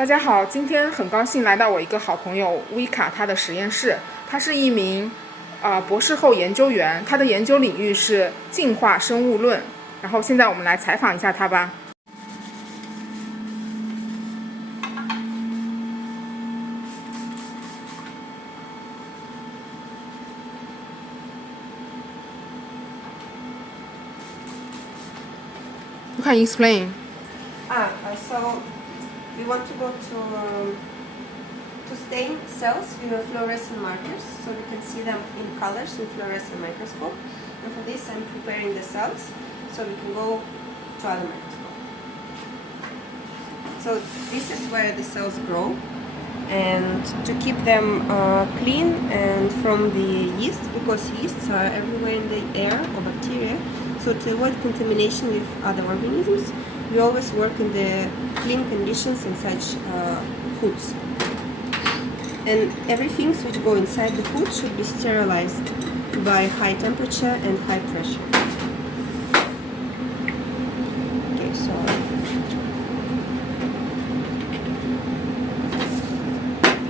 大家好，今天很高兴来到我一个好朋友 Vika 他的实验室。他是一名博士后研究员，他的研究领域是进化生物论。然后现在我们来采访一下他吧。You can explain. So we want to go to stain cells with fluorescent markers, so we can see them in colors in fluorescent microscope. And for this, I'm preparing the cells, so we can go to other microscope. So this is where the cells grow, and to keep them clean and from the yeast, because yeasts are everywhere in the air or bacteria. So to avoid contamination with other organisms, we always work in the clean conditions in such hoods. And everything which go inside the hood should be sterilized by high temperature and high pressure. Okay, so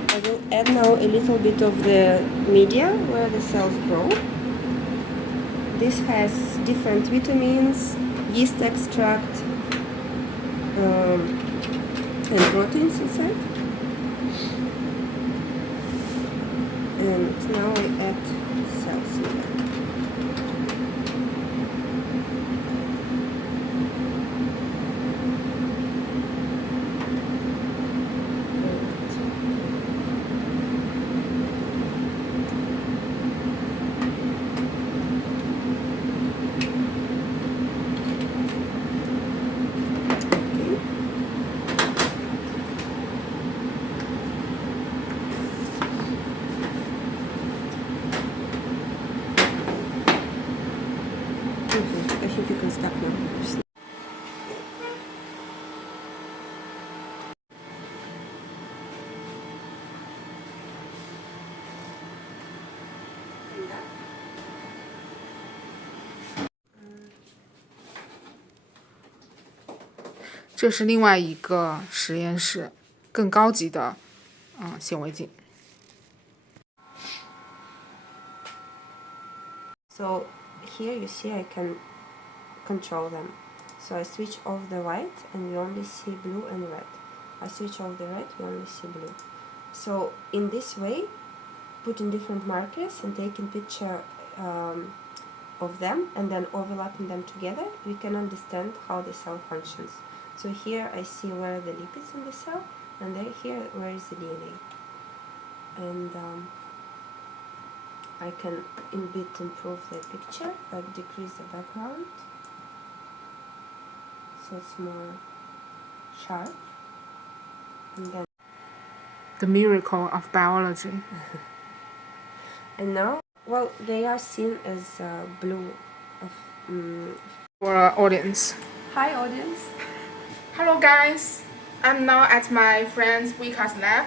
I will add now a little bit of the media where the cells grow. This has different vitamins, yeast extract, and proteins inside. And now I add cells in there. I think you can stop now. Mm. 这是另外一个实验室，更高级的显微镜。So here you see I can control them. So I switch off the white and we only see blue and red. I switch off the red, we only see blue. So in this way, putting different markers and taking picture of them and then overlapping them together, we can understand how the cell functions. So here I see where are the lipids in the cell, and then here where is the DNA. And I can a bit improve the picture, like decrease the background, so it's more sharp. And then The miracle of biology. and now, well, they are seen as blue. For our audience. Hi, audience. Hello guys, I'm now at my friend's Vika's lab.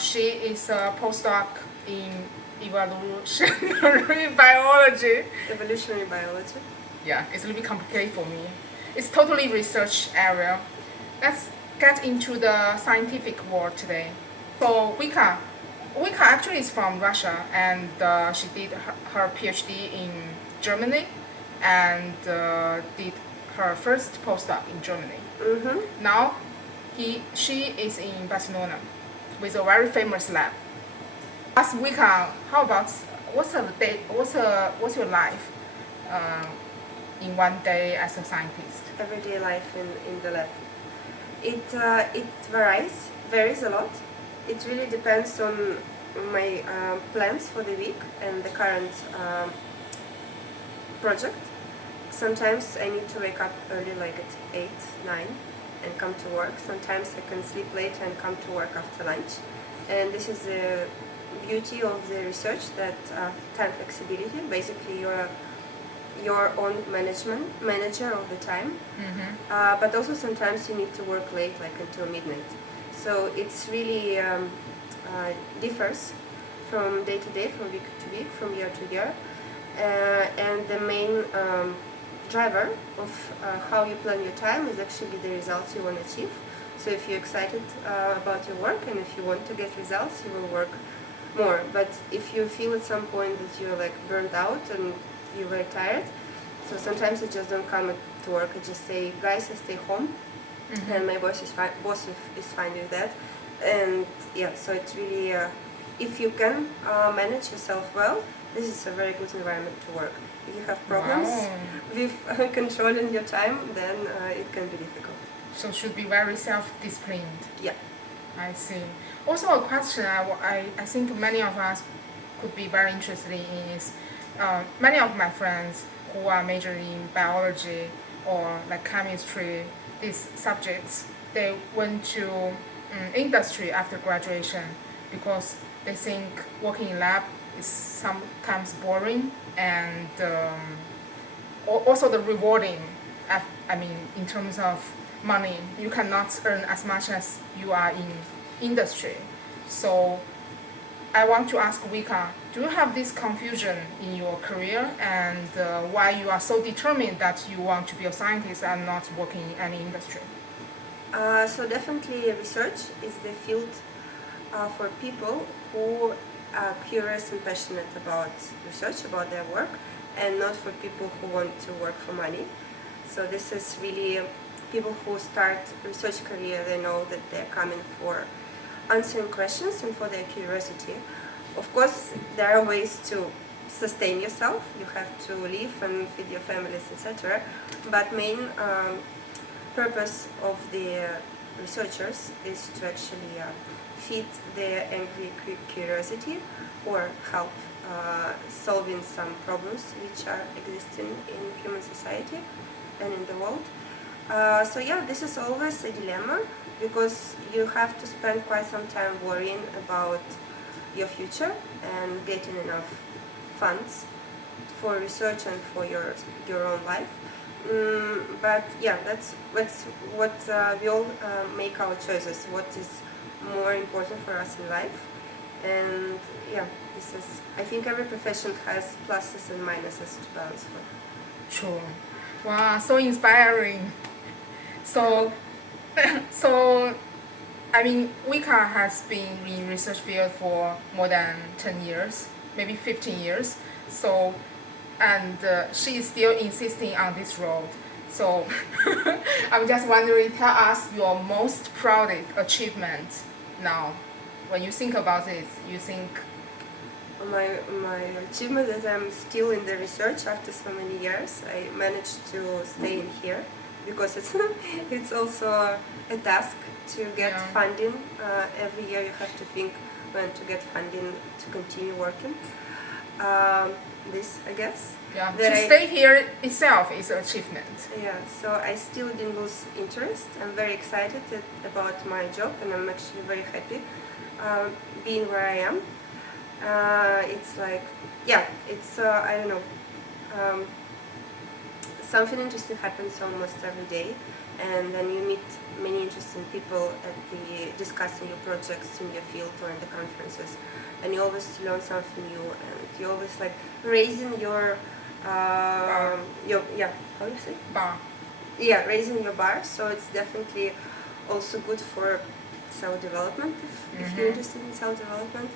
She is a postdoc in evolutionary biology. Evolutionary biology. Yeah, it's a little bit complicated for me. It's totally research area. Let's get into the scientific world today. So Vika actually is from Russia, and she did her PhD in Germany, and did her first postdoc in Germany. Mm-hmm. Now, she is in Barcelona with a very famous lab. Last week, how about what's your life in one day as a scientist? Everyday life in the lab. It varies a lot. It really depends on my plans for the week and the current project. Sometimes I need to wake up early, like at 8, 9, and come to work. Sometimes I can sleep late and come to work after lunch. And this is the beauty of the research, that time flexibility. Basically, you're your own manager of the time. Mm-hmm. But also sometimes you need to work late, like until midnight. So it's really differs from day to day, from week to week, from year to year. And the main driver of how you plan your time is actually the results you want to achieve. So if you're excited about your work and if you want to get results, you will work more. But if you feel at some point that you're like burned out and you're very tired, so sometimes I just don't come to work. I just say, guys, I stay home, and my boss is fine with that. And yeah, so it's really if you can manage yourself well, this is a very good environment to work. If you have problems with controlling your time, then it can be difficult. So should be very self-disciplined. Yeah. I see. Also a question I think many of us could be very interested in is many of my friends who are majoring in biology or like chemistry, these subjects, they went to industry after graduation because they think working in lab is sometimes boring and also the rewarding. I mean, in terms of money, you cannot earn as much as you are in industry. So I want to ask Vika, do you have this confusion in your career and why you are so determined that you want to be a scientist and not working in any industry? So definitely research is the field for people who are curious and passionate about research, about their work, and not for people who want to work for money. So this is really people who start research career, they know that they're coming for answering questions and for their curiosity. Of course, there are ways to sustain yourself. You have to live and feed your families, etc. But main purpose of the researchers is to actually feed their angry curiosity or help solving some problems which are existing in human society and in the world. So yeah, this is always a dilemma because you have to spend quite some time worrying about your future and getting enough funds for research and for your own life. But yeah, that's what we all make our choices. What is more important for us in life, and yeah, this is. I think every profession has pluses and minuses to balance for. True. Wow, so inspiring. So, so, I mean, Vika has been in research field for more than 10 years, maybe 15 years. So, and she is still insisting on this road. So, I'm just wondering, tell us your most proudest achievement now. When you think about it, you think my achievement that I'm still in the research after so many years. I managed to stay in here because it's also a task to get funding. Every year you have to think when to get funding to continue working. This, I guess. Yeah, to stay here itself is an achievement. Yeah, so I still didn't lose interest. I'm very excited about my job and I'm actually very happy being where I am. It's like, yeah, it's, I don't know, something interesting happens almost every day, and then you meet many interesting people at the discussing your projects in your field or in the conferences, and you always learn something new, and you always like raising your how do you say? Bar. Yeah, raising your bar. So it's definitely also good for self-development if you're interested in self-development.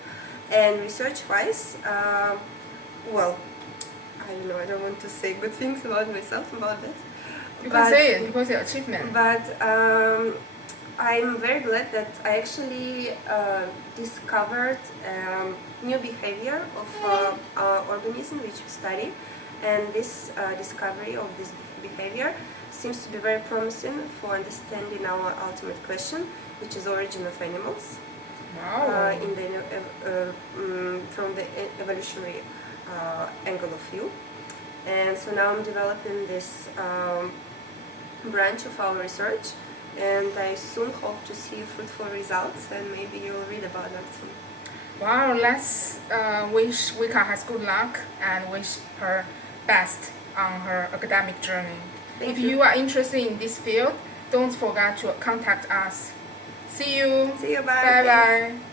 And research-wise, well, I don't know, I don't want to say good things about myself about that. You can say it because it's an achievement. But I'm very glad that I actually discovered new behavior of organism which we study, and this discovery of this behavior seems to be very promising for understanding our ultimate question, which is origin of animals. Wow. From the evolutionary angle of view. And so now I'm developing this branch of our research, and I soon hope to see fruitful results, and maybe you'll read about them soon. Wow, let's wish Vika has good luck and wish her best on her academic journey. If you are interested in this field, don't forget to contact us. See you. See you. Bye. Bye bye.